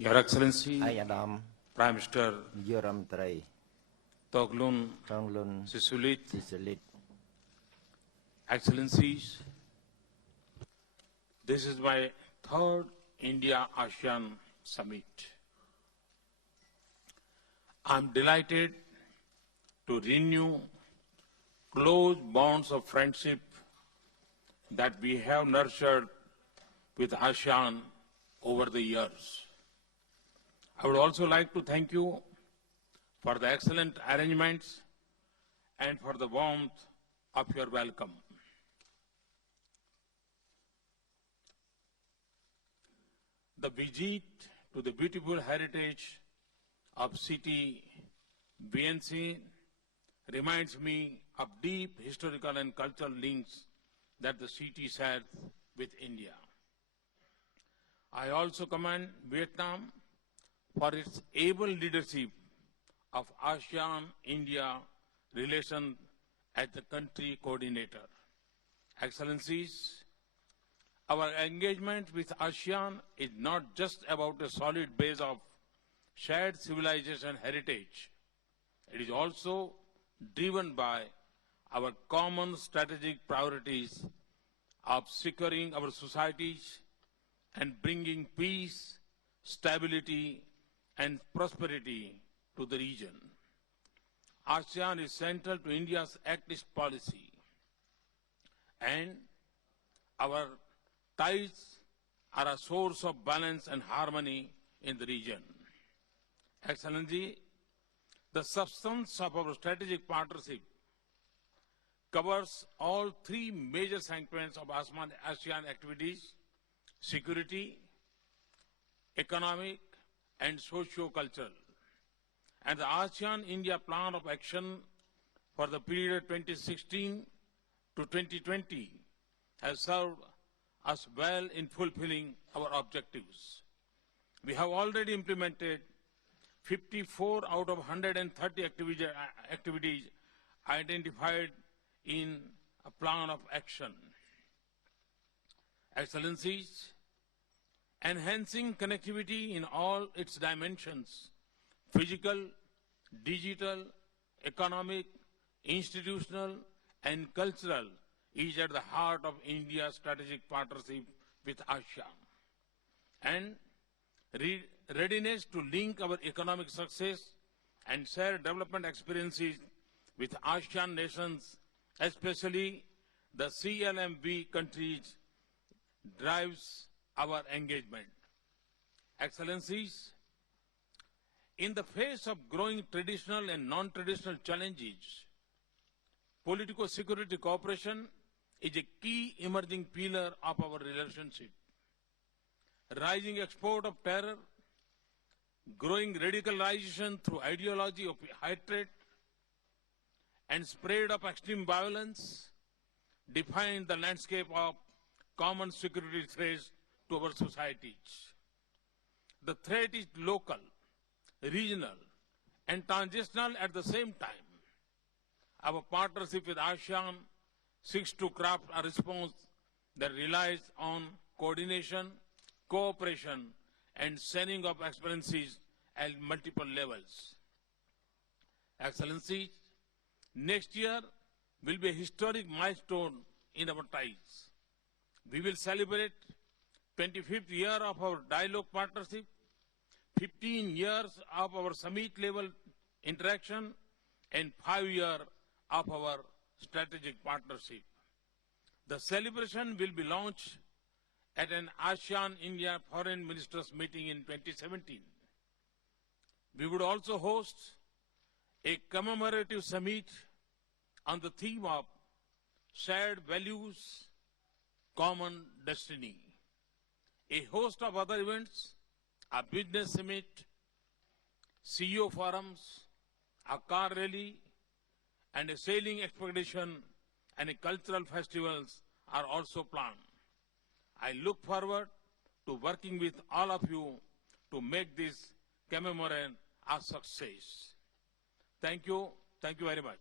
Your Excellency, Ai Adam, Prime Minister Yoram Tray, Toglun Tonglun, Sisulit, Sisilit, Excellencies, this is my third India-ASEAN Summit. I'm delighted to renew close bonds of friendship that we have nurtured with ASEAN over the years. I would also like to thank you for the excellent arrangements and for the warmth of your welcome. The visit to the beautiful heritage of city Vientiane reminds me of deep historical and cultural links that the city shares with India. I also commend Vietnam for its able leadership of ASEAN-India relations as the country coordinator. Excellencies, our engagement with ASEAN is not just about a solid base of shared civilization heritage. It is also driven by our common strategic priorities of securing our societies and bringing peace, stability, and prosperity to the region. ASEAN is central to India's Act East policy, and our ties are a source of balance and harmony in the region. Excellency, the substance of our strategic partnership covers all three major segments of ASEAN activities: security, economic, and socio-cultural. And the ASEAN-India Plan of Action for the period 2016 to 2020 has served us well in fulfilling our objectives. We have already implemented 54 out of 130 activities identified in a plan of action. Excellencies, enhancing connectivity in all its dimensions, physical, digital, economic, institutional, and cultural, is at the heart of India's strategic partnership with ASEAN. And readiness to link our economic success and share development experiences with ASEAN nations, especially the CLMV countries, drives our engagement. Excellencies, in the face of growing traditional and non-traditional challenges, politico-security cooperation is a key emerging pillar of our relationship. Rising export of terror, growing radicalization through ideology of hatred, and spread of extreme violence define the landscape of common security threats to our societies. The threat is local, regional, and transitional at the same time. Our partnership with ASEAN seeks to craft a response that relies on coordination, cooperation, and sharing of experiences at multiple levels. Excellencies, next year will be a historic milestone in our ties. We will celebrate 25th year of our dialogue partnership, 15 years of our summit-level interaction, and 5 years of our strategic partnership. The celebration will be launched at an ASEAN-India Foreign Ministers meeting in 2017. We would also host a commemorative summit on the theme of shared values, common destiny. A host of other events, a business summit, CEO forums, a car rally, and a sailing expedition and a cultural festivals are also planned. I look forward to working with all of you to make this commemoration a success. Thank you very much.